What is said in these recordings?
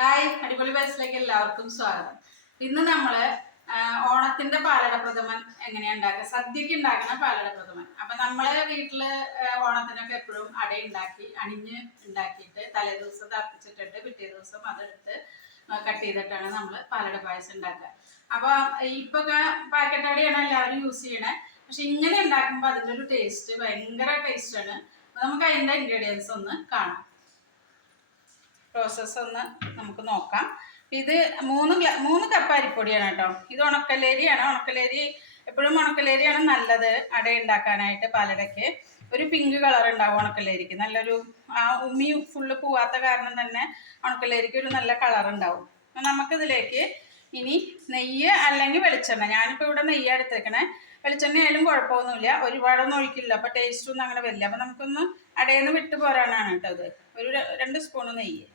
Hi അടിപൊളി വയസ്സിലേക്ക് എല്ലാവർക്കും സ്വാഗതം. ഇന്ന് നമ്മൾ ഓണത്തിന്റെ പാലട പ്രഥമൻ എങ്ങനെയാ ഉണ്ടാക്കുക? സദ്യക്ക് ഉണ്ടാക്കുന്ന പാലട പ്രഥമൻ അപ്പൊ നമ്മളെ വീട്ടിൽ ഓണത്തിനൊക്കെ എപ്പോഴും അട ഉണ്ടാക്കി അണിഞ്ഞ് ഉണ്ടാക്കിയിട്ട് തലേ ദിവസം തർപ്പിച്ചിട്ടിട്ട് പിറ്റേ ദിവസം അതെടുത്ത് കട്ട് ചെയ്തിട്ടാണ് നമ്മൾ പാലട പായസം ഉണ്ടാക്കുക. അപ്പൊ ഇപ്പൊ പാക്കറ്റ് അടയാണ് എല്ലാവരും യൂസ് ചെയ്യണേ. പക്ഷെ ഇങ്ങനെ ഉണ്ടാക്കുമ്പോൾ അതിന്റെ ഒരു ടേസ്റ്റ് ഭയങ്കര ടേസ്റ്റ് ആണ്. നമുക്ക് അതിന്റെ ഇൻഗ്രീഡിയൻസ് ഒന്ന് കാണാം. പ്രോസസ്സ് ഒന്ന് നമുക്ക് നോക്കാം. ഇത് മൂന്ന് മൂന്ന് കപ്പ് അരിപ്പൊടിയാണ് കേട്ടോ. ഇത് ഉണക്കലേരിയാണ്. ഉണക്കലേരി എപ്പോഴും ഉണക്കലേരിയാണ് നല്ലത് അട ഉണ്ടാക്കാനായിട്ട് പാലടയ്ക്ക്. ഒരു പിങ്ക് കളർ ഉണ്ടാവും ഉണക്കലേരിക്ക്. നല്ലൊരു ആ ഉമ്മി ഫുള്ള് പോവാത്ത കാരണം തന്നെ ഉണക്കലേരിക്ക് ഒരു നല്ല കളർ ഉണ്ടാവും. നമുക്കിതിലേക്ക് ഇനി നെയ്യ് അല്ലെങ്കിൽ വെളിച്ചെണ്ണ. ഞാനിപ്പോൾ ഇവിടെ നെയ്യ് എടുത്തേക്കണേ. വെളിച്ചെണ്ണ ആയാലും കുഴപ്പമൊന്നുമില്ല. ഒരുപാടൊന്നും ഒഴിക്കില്ല. അപ്പോൾ ടേസ്റ്റൊന്നും അങ്ങനെ വരില്ല. അപ്പോൾ നമുക്കൊന്ന് അടയിൽ നിന്ന് വിട്ടു പോരാനാണ് കേട്ടോ ഇത്. ഒരു രണ്ട് സ്പൂണ് നെയ്യ്.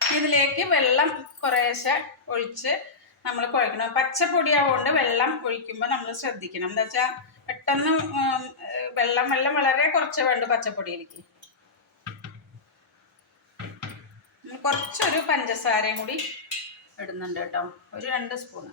ഇതിലേക്ക് വെള്ളം കുറേശ്ശെ ഒഴിച്ച് നമ്മൾ കുഴക്കണം. പച്ചപ്പൊടിയാവുകൊണ്ട് വെള്ളം ഒഴിക്കുമ്പോൾ നമ്മൾ ശ്രദ്ധിക്കണം. എന്താ വെച്ചാൽ പെട്ടെന്ന് വെള്ളം വെള്ളം വളരെ കുറച്ച് വേണ്ട പച്ചപ്പൊടിയിലേക്ക്. കുറച്ചൊരു പഞ്ചസാരയും കൂടി ഇടുന്നുണ്ട് കേട്ടോ. ഒരു രണ്ട് സ്പൂണ്.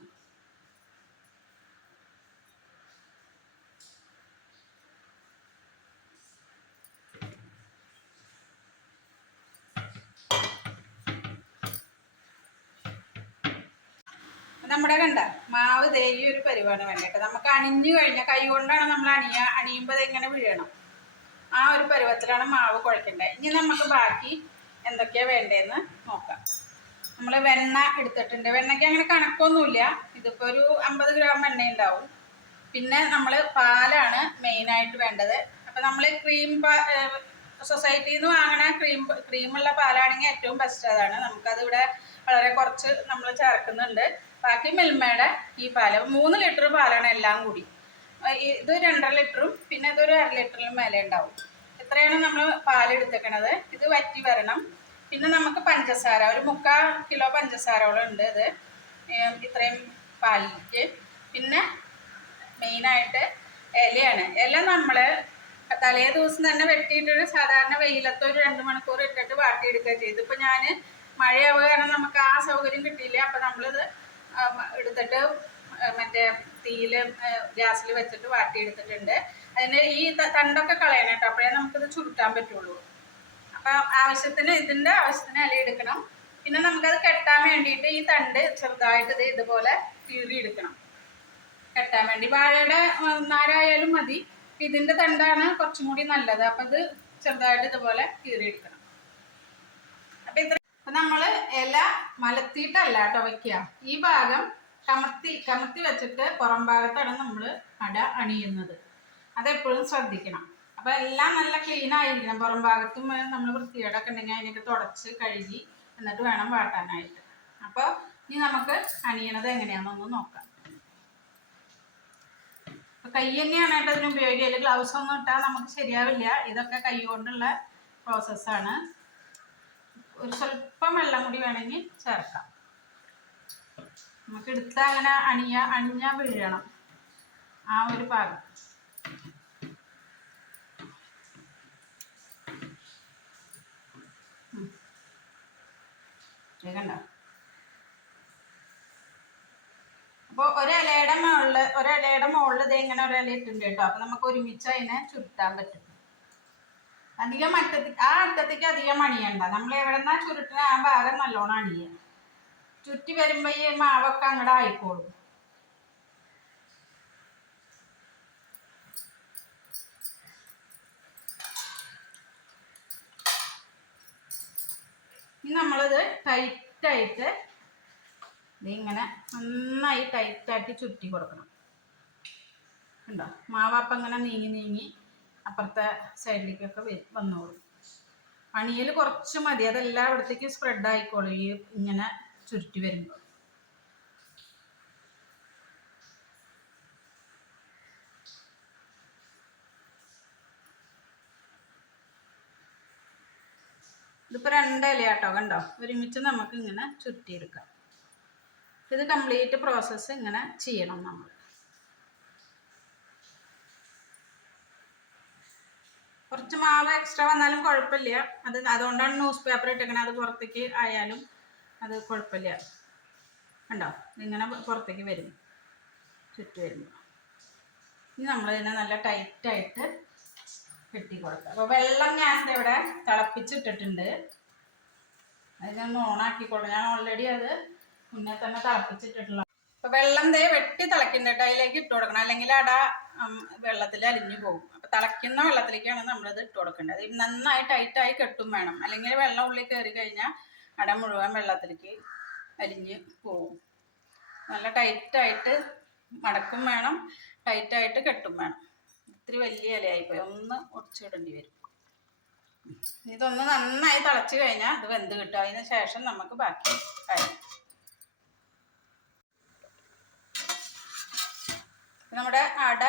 നമ്മുടെ കണ്ട മാവ് ദേ ഒരു പരിപാടി വേണ്ടത് നമുക്ക് അണിഞ്ഞു കഴിഞ്ഞാൽ കൈ കൊണ്ടാണ് നമ്മൾ അണിയ അണിയുമ്പോൾ എങ്ങനെ വീഴണം. ആ ഒരു പരുവത്തിലാണ് മാവ് കുഴക്കേണ്ടത് ഇനി നമുക്ക് ബാക്കി എന്തൊക്കെയാ വേണ്ടതെന്ന് നോക്കാം. നമ്മൾ വെണ്ണ എടുത്തിട്ടുണ്ട്. വെണ്ണയ്ക്ക് അങ്ങനെ കണക്കൊന്നുമില്ല. ഇതിപ്പോൾ ഒരു അമ്പത് ഗ്രാം എണ്ണ ഉണ്ടാവും. പിന്നെ നമ്മൾ പാലാണ് മെയിനായിട്ട് വേണ്ടത്. അപ്പം നമ്മൾ ക്രീം സൊസൈറ്റിയിൽ നിന്ന് വാങ്ങണ ക്രീം ക്രീമുള്ള പാലാണെങ്കിൽ ഏറ്റവും ബെസ്റ്റ് അതാണ്. നമുക്കതിവിടെ വളരെ കുറച്ച് നമ്മൾ ചേർക്കുന്നുണ്ട്. ബാക്കി മിൽമയുടെ ഈ പാൽ. മൂന്ന് ലിറ്റർ പാലാണ് എല്ലാം കൂടി. ഇത് രണ്ടര ലിറ്ററും പിന്നെ ഇതൊരു അര ലിറ്ററിലും മേലെ ഉണ്ടാവും. ഇത്രയാണ് നമ്മൾ പാലെടുത്തേക്കണത് ഇത് വറ്റി വരണം. പിന്നെ നമുക്ക് പഞ്ചസാര ഒരു മുക്കാൽ കിലോ പഞ്ചസാരോളം ഉണ്ട് ഇത് ഇത്രയും പാലിലേക്ക്. പിന്നെ മെയിനായിട്ട് ഇലയാണ്. ഇല നമ്മൾ തലേ ദിവസം തന്നെ വെട്ടിയിട്ടൊരു സാധാരണ വെയിലത്ത് ഒരു രണ്ട് മണിക്കൂർ ഇട്ടിട്ട് വാട്ടിയെടുക്കുക ചെയ്തു ഇപ്പം ഞാൻ മഴയാവുക കാരണം നമുക്ക് ആ സൗകര്യം കിട്ടിയില്ല. അപ്പം നമ്മളിത് എടുത്തിട്ട് മറ്റേ തീയിൽ ഗ്യാസിൽ വെച്ചിട്ട് വാട്ടിയെടുത്തിട്ടുണ്ട്. അതിന് ഈ തണ്ടൊക്കെ കളയണം കേട്ടോ. അപ്പോഴേ നമുക്കിത് ചുരുട്ടാൻ പറ്റുള്ളൂ. അപ്പം ആവശ്യത്തിന് ഇതിന്റെ ആവശ്യത്തിന് ഇല എടുക്കണം. പിന്നെ നമുക്കത് കെട്ടാൻ വേണ്ടിയിട്ട് ഈ തണ്ട് ചെറുതായിട്ട് ഇത് ഇതുപോലെ കീറിയെടുക്കണം കെട്ടാൻ വേണ്ടി. വാഴയുടെ നാരായാലും മതി. ഇതിന്റെ തണ്ടാണ് കുറച്ചും കൂടി നല്ലത്. അപ്പൊ ഇത് ചെറുതായിട്ട് ഇതുപോലെ കീറിയെടുക്കണം നമ്മൾ ഇല മലത്തിയിട്ടല്ല കേട്ടോ വെക്കുക. ഈ ഭാഗം കമർത്തി കമർത്തി വെച്ചിട്ട് പുറം ഭാഗത്താണ് നമ്മൾ അട അണിയുന്നത്. അതെപ്പോഴും ശ്രദ്ധിക്കണം. അപ്പൊ എല്ലാം നല്ല ക്ലീൻ ആയിരിക്കണം. പുറം ഭാഗത്തും നമ്മൾ വൃത്തികേടൊക്കെ ഉണ്ടെങ്കിൽ അതിനൊക്കെ തുടച്ച് കഴുകി എന്നിട്ട് വേണം വാട്ടാനായിട്ട്. അപ്പോൾ ഇനി നമുക്ക് അണിയണത് എങ്ങനെയാണെന്നൊന്ന് നോക്കാം. കൈ തന്നെയാണ് കേട്ടോ അതിന് ഉപയോഗിക്കുക. അതിൽ ഗ്ലൗസ് ഒന്നും ഇട്ടാൽ നമുക്ക് ശരിയാവില്ല. ഇതൊക്കെ കൈ കൊണ്ടുള്ള പ്രോസസ്സാണ് ഒരു സ്വല്പം വെള്ളം കൂടി വേണമെങ്കിൽ ചേർക്കാം. നമുക്ക് എടുത്ത അങ്ങനെ അണിയ അണിഞ്ഞാൽ വീഴണം. ആ ഒരു പാകം കണ്ടോ? അപ്പോൾ ഒരിലയുടെ മുകളിൽ ഒരിലയുടെ മുകളിൽ ഇത് ഇങ്ങനെ ഒരില കേട്ടോ. അപ്പം നമുക്ക് ഒരുമിച്ച് അതിനെ ചുരുട്ടാൻ പറ്റും. അധികം അറ്റത്തി ആ അറ്റത്തേക്ക് അധികം അണിയണ്ട. നമ്മൾ എവിടെന്നാ ചുരുട്ടിന് ആ ഭാഗം നല്ലോണം അണിയുക ചുറ്റി വരുമ്പോൾ ഈ മാവൊക്കെ അങ്ങോട്ട് ആയിക്കോളും. ഇനി നമ്മളിത് ടൈറ്റായിട്ട് ഇതിങ്ങനെ നന്നായി ടൈറ്റാക്കി ചുറ്റി കൊടുക്കണം. ഉണ്ടോ മാവാപ്പം ഇങ്ങനെ നീങ്ങി നീങ്ങി. അപ്പുറത്തെ സൈഡിലേക്കൊക്കെ വന്നോളും. പണിയിൽ കുറച്ച് മതി. അതെല്ലാം അവിടത്തേക്ക് സ്പ്രെഡ് ആയിക്കോളും. ഈ ഇങ്ങനെ ചുരുട്ടി വരുമ്പോൾ ഇതിപ്പോൾ രണ്ട് ഇലയാട്ടോ കണ്ടോ? ഒരുമിച്ച് നമുക്ക് ഇങ്ങനെ ചുറ്റിയെടുക്കാം ഇത് കംപ്ലീറ്റ് പ്രോസസ്സ് ഇങ്ങനെ ചെയ്യണം നമ്മൾ കുറച്ച് മാവ് എക്സ്ട്രാ വന്നാലും കുഴപ്പമില്ല. അത് അതുകൊണ്ടാണ് ന്യൂസ് പേപ്പർ ഇട്ടേക്കണത് അത് പുറത്തേക്ക് ആയാലും അത് കുഴപ്പമില്ല. കണ്ടോ? ഇങ്ങനെ പുറത്തേക്ക് വരും. ചുറ്റി വരുമ്പോൾ ഇനി നമ്മൾ ഇതിനെ നല്ല ടൈറ്റായിട്ട് കെട്ടി കൊടുക്കുക അപ്പോൾ വെള്ളം ഞാൻ ഇവിടെ തിളപ്പിച്ചിട്ടിട്ടുണ്ട്. അതിനൊന്ന് ഓണാക്കിക്കോളാം ഞാൻ ഓൾറെഡി അത് മുന്നേ തന്നെ തിളപ്പിച്ചിട്ടിട്ടുള്ള അപ്പോൾ വെള്ളം ദേ വെട്ടി തിളക്കുന്നുണ്ട് അതിലേക്ക് ഇട്ട് കൊടുക്കണം. അല്ലെങ്കിൽ അട വെള്ളത്തിൽ അലിഞ്ഞു പോകും. അപ്പോൾ തിളയ്ക്കുന്ന വെള്ളത്തിലേക്കാണ് നമ്മളിത് ഇട്ട് കൊടുക്കേണ്ടത്. നന്നായി ടൈറ്റായി കെട്ടും വേണം. അല്ലെങ്കിൽ വെള്ളം ഉള്ളിൽ കയറി കഴിഞ്ഞാൽ അട മുഴുവൻ വെള്ളത്തിലേക്ക് അലിഞ്ഞ് പോവും. നല്ല ടൈറ്റായിട്ട് മടക്കും വേണം ടൈറ്റായിട്ട് കെട്ടും വേണം. ഇത്തിരി വലിയ ഇലയായിപ്പോയി ഒന്ന് ഒടിച്ചിടേണ്ടി വരും. ഇതൊന്ന് നന്നായി തിളച്ച് കഴിഞ്ഞാൽ ഇത് വെന്ത് കിട്ടും. അതിന് ശേഷം നമുക്ക് ബാക്കി കാര്യം നമ്മുടെ അട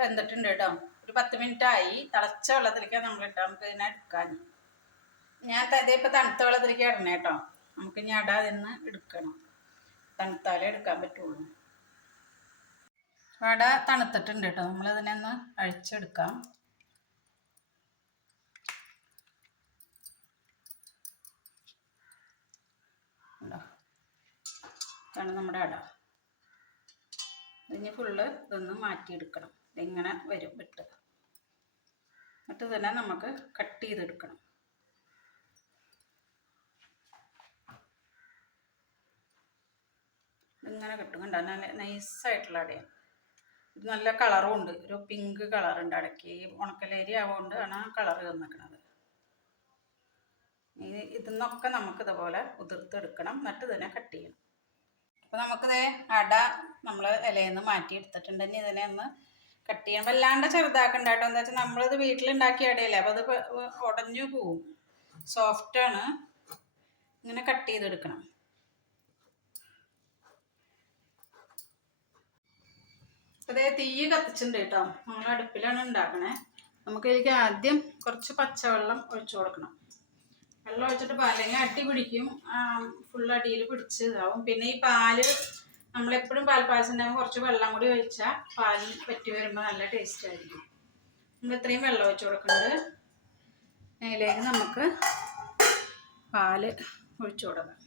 വെന്തിട്ടുണ്ട് കേട്ടോ. ഒരു പത്ത് മിനിറ്റ് ആയി തിളച്ച വെള്ളത്തിലേക്കാണ് നമ്മൾ ഇട്ടാൽ നമുക്ക് ഇതിനെ എടുക്കാൻ. ഞാൻ ഇപ്പം തണുത്ത വെള്ളത്തിലേക്ക് ഇടണേ കേട്ടോ നമുക്ക് ഇനി അട നിന്ന് എടുക്കണം. തണുത്താലേ എടുക്കാൻ പറ്റുള്ളൂ. അട തണുത്തിട്ടുണ്ട് കേട്ടോ നമ്മളിതിനെ ഒന്ന് അഴിച്ചെടുക്കാം? ഇതാണ് നമ്മുടെ അട. ഇതിന് ഫുള്ള് ഇതൊന്ന് മാറ്റിയെടുക്കണം. ഇതിങ്ങനെ വരും വിട്ട്. എന്നിട്ട് തന്നെ നമുക്ക് കട്ട് ചെയ്തെടുക്കണം. ഇങ്ങനെ കിട്ടും കണ്ടോ? നല്ല നൈസായിട്ടുള്ള അടയാണ്. ഇത് നല്ല കളറും ഉണ്ട്. ഒരു പിങ്ക് കളറുണ്ട് അടയ്ക്ക്. ഉണക്കലേരി ആവുകൊണ്ട് ആണ് ആ കളറ് തന്നിക്കണത് ഇത് ഇതിന്നൊക്കെ നമുക്ക് ഇതുപോലെ ഉതിർത്തെടുക്കണം. എന്നിട്ട് ഇതിനെ കട്ട് ചെയ്യണം. അപ്പോൾ നമുക്കിത് അട നമ്മൾ ഇലയിൽ നിന്ന് മാറ്റി എടുത്തിട്ടുണ്ടെങ്കിൽ ഇതിനെ ഒന്ന് കട്ട് ചെയ്യണം വല്ലാണ്ട് ചെറുതാക്കണ്ട കേട്ടോ എന്താ വെച്ചാൽ നമ്മളിത് വീട്ടിലുണ്ടാക്കിയ ഇടയില്ല അപ്പോൾ അത് ഉടഞ്ഞു പോവും. ആണ്. ഇങ്ങനെ കട്ട് ചെയ്തെടുക്കണം. അതേ തീ കത്തിച്ചിട്ടുണ്ട് കേട്ടോ. നമ്മൾ അടുപ്പിലാണ് ഉണ്ടാക്കണേ. നമുക്ക് ഇതിലേക്ക് ആദ്യം കുറച്ച് പച്ചവെള്ളം ഒഴിച്ചു കൊടുക്കണം. വെള്ളം ഒഴിച്ചിട്ട് പാലങ്ങ അടി പിടിക്കും. ഫുൾ അടിയിൽ പിടിച്ച് ഇതാവും. പിന്നെ ഈ പാൽ നമ്മളെപ്പോഴും പാൽപ്പായസം ഉണ്ടാകുമ്പോൾ കുറച്ച് വെള്ളം കൂടി ഒഴിച്ചാൽ പാൽ പറ്റി വരുമ്പോൾ നല്ല ടേസ്റ്റ് ആയിരിക്കും. നമ്മൾ ഇത്രയും വെള്ളം ഒഴിച്ചു കൊടുക്കുന്നുണ്ട്. അതിലേക്ക് നമുക്ക് പാൽ ഒഴിച്ചു കൊടുക്കാം.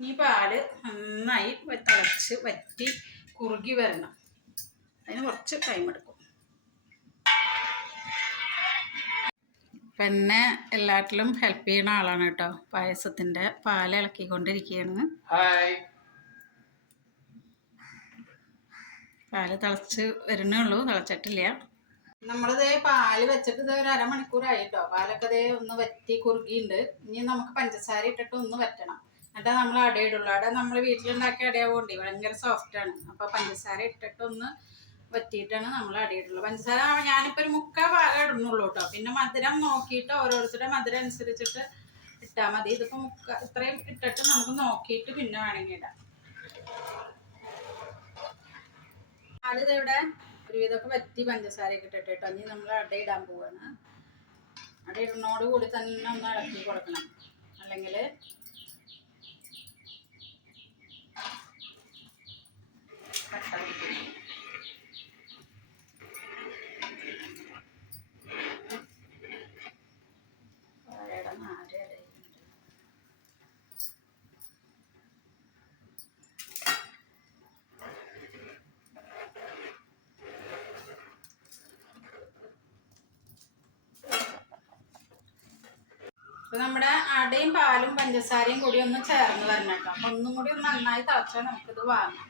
ഈ പാൽ നന്നായി തിളച്ച് വറ്റി കുറുകി വരണം. അതിന് കുറച്ച് ടൈം എടുക്കും. പിന്നെ എല്ലാറ്റിലും ഹെൽപ്പ് ചെയ്യുന്ന ആളാണ് കേട്ടോ. പായസത്തിന്റെ പാൽ ഇളക്കിക്കൊണ്ടിരിക്കുകയാണ്. പാൽ തിളച്ച് വരുന്നേ ഉള്ളൂ തിളച്ചിട്ടില്ല. നമ്മളിത് പാൽ വെച്ചിട്ട് ഇതേ ഒരു അരമണിക്കൂറായി കേട്ടോ. പാലൊക്കെ ഇതേ ഒന്ന് വറ്റി കുറുകിയുണ്ട്. ഇനി നമുക്ക് പഞ്ചസാര ഇട്ടിട്ട് ഒന്ന് വറ്റണം. എന്നിട്ട് നമ്മൾ അടയിടുള്ളൂ അട നമ്മൾ വീട്ടിലുണ്ടാക്കിയ അടയാവുകൊണ്ട് ഭയങ്കര സോഫ്റ്റ് ആണ്. അപ്പോൾ പഞ്ചസാര ഇട്ടിട്ട് ഒന്ന് വറ്റിയിട്ടാണ് നമ്മൾ അടിയിട്ടുള്ളത്. പഞ്ചസാര ഞാനിപ്പോൾ ഒരു മുക്കാൽ ഭാഗം ഇടുന്നുള്ളൂ കേട്ടോ പിന്നെ മധുരം നോക്കിയിട്ട് ഓരോരുത്തരുടെ മധുരം അനുസരിച്ചിട്ട് ഇട്ടാൽ മതി. ഇതിപ്പോൾ മുക്ക ഇത്രയും ഇട്ടിട്ട് നമുക്ക് നോക്കിയിട്ട് പിന്നെ വേണമെങ്കിൽ ഇടാം. ആദ്യം ഇവിടെ ഒരുവിധമൊക്കെ വറ്റി പഞ്ചസാരയൊക്കെ ഇട്ടിട്ട് കേട്ടോ ഇനി നമ്മൾ അടയിടാൻ പോവാണ്. അട ഇടുന്നോട് കൂടി തന്നെ ഒന്ന് ഇളക്കി കൊടുക്കണം. അല്ലെങ്കിൽ നാല് അപ്പൊ നമ്മുടെ അടയും പാലും പഞ്ചസാരയും കൂടി ഒന്ന് ചേർന്ന് വരണം കേട്ടോ. അപ്പൊ ഒന്നും കൂടി ഒന്ന് നന്നായി തിളച്ചാൽ നമുക്കിത് വാങ്ങാം.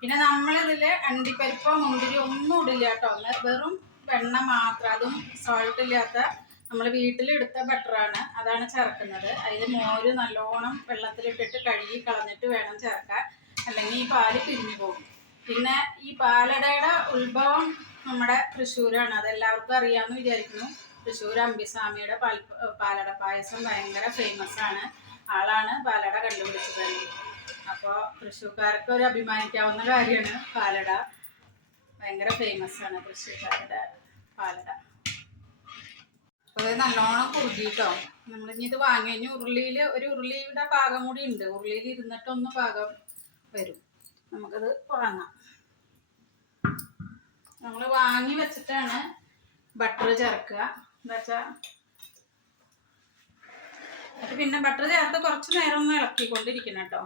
പിന്നെ നമ്മളിതിൽ അണ്ടിപ്പരിപ്പോ മുന്തിരി ഒന്നും ഇടില്ല കേട്ടോ. വെറും വെണ്ണ മാത്രം അതും സോൾട്ട് ഇല്ലാത്ത നമ്മൾ വീട്ടിലെടുത്ത ബട്ടറാണ് അതാണ് ചേർക്കുന്നത്. അതിൽ മോര് നല്ലോണം വെള്ളത്തിലിട്ടിട്ട് കഴുകി കളഞ്ഞിട്ട് വേണം ചേർക്കാൻ. അല്ലെങ്കിൽ ഈ പാൽ പിരിഞ്ഞു പോകും. പിന്നെ ഈ പാലടയുടെ ഉത്ഭവം നമ്മുടെ തൃശ്ശൂരാണ്. അതെല്ലാവർക്കും അറിയാമെന്ന് വിചാരിക്കുന്നു. തൃശ്ശൂർ അമ്പിസ്വാമിയുടെ പാൽ പാലട പായസം ഭയങ്കര ഫേമസ് ആണ്. ആളാണ് പാലട കണ്ടുപിടിച്ചത്. അപ്പോൾ തൃശ്ശൂർക്കാർക്ക് ഒരു അഭിമാനിക്കാവുന്ന കാര്യമാണ് പാലട. ഭയങ്കര ഫേമസ് ആണ് തൃശ്ശൂർക്കാരുടെ പാലട. അപ്പോൾ അത് നല്ലോണം കുറുകിട്ടോ? നമ്മളിനി ഇത് വാങ്ങി കഴിഞ്ഞ് ഉരുളിയിൽ ഒരു ഉരുളിയുടെ പാകം കൂടി ഉണ്ട്. ഉരുളിയിൽ ഇരുന്നിട്ടൊന്ന് പാകം വരും. നമുക്കത് വാങ്ങാം. നമ്മൾ വാങ്ങി വെച്ചിട്ടാണ് ബട്ടർ ചേർക്കുക. എന്താ വെച്ചാ എന്നിട്ട് പിന്നെ ബട്ടർ ചേർത്ത് കുറച്ച് നേരം ഒന്ന് ഇളക്കിക്കൊണ്ടിരിക്കണം കേട്ടോ.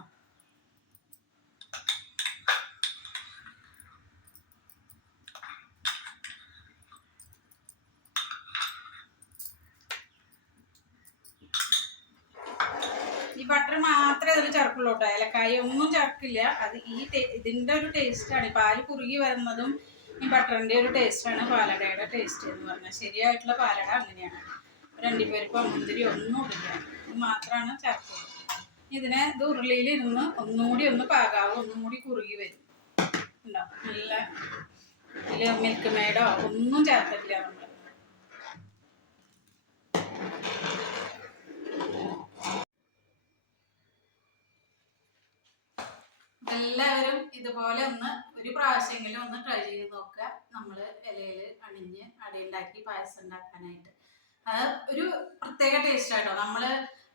ഈ ബട്ടർ മാത്രമേ അതിൽ ചേർക്കുള്ളൂ കേട്ടോ. ഏലക്കായ ഒന്നും ചേർക്കില്ല. അത് ഈ ഇതിന്റെ ഒരു ടേസ്റ്റാണ് പാൽ കുറുകി വരുന്നതും ഈ ബട്ടറിന്റെ ഒരു ടേസ്റ്റാണ് പാലടയുടെ ടേസ്റ്റ് എന്ന് പറഞ്ഞാൽ ശരിയായിട്ടുള്ള പാലട അങ്ങനെയാണ്. രണ്ടിപ്പരിപ്പോ മുന്തിരി ഒന്നും ഇല്ല ഇത് മാത്രമാണ് ചേർക്കുന്നത്. ഇതിനെ ഇത് ഉരുളിയിലിരുന്ന് ഒന്നുകൂടി ഒന്ന് പാകാവും. ഒന്നും കൂടി കുറുകി വരും. ഉണ്ടോ നല്ല മിൽക്ക് മേഡോ ഒന്നും ചേർത്തിട്ടില്ല നമ്മൾ എല്ലാവരും ഇതുപോലെ ഒന്ന് ഒരു പ്രാവശ്യമെങ്കിലും ഒന്ന് ട്രൈ ചെയ്ത് നോക്കുക. നമ്മൾ ഇലയിൽ അണിഞ്ഞ് അടയുണ്ടാക്കി പായസം ഉണ്ടാക്കാനായിട്ട്. അത് ഒരു പ്രത്യേക ടേസ്റ്റ് ആട്ടോ. നമ്മൾ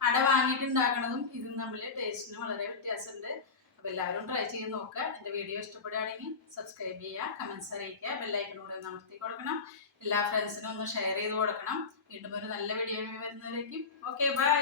അട വാങ്ങിയിട്ട് ഉണ്ടാക്കണതും ഇതും തമ്മിൽ ടേസ്റ്റിന് വളരെ വ്യത്യാസമുണ്ട്. അപ്പോൾ എല്ലാവരും ട്രൈ ചെയ്ത് നോക്കുക. എന്റെ വീഡിയോ ഇഷ്ടപ്പെടുകയാണെങ്കിൽ സബ്സ്ക്രൈബ് ചെയ്യുക കമൻസ് അറിയിക്കുക ബെല്ലൈക്കനൂടെ ഒന്ന് അമർത്തി കൊടുക്കണം. എല്ലാ ഫ്രണ്ട്സിനും ഒന്ന് ഷെയർ ചെയ്ത് കൊടുക്കണം. വീണ്ടും ഒരു നല്ല വീഡിയോ വരുന്നവരേക്കും. Okay bye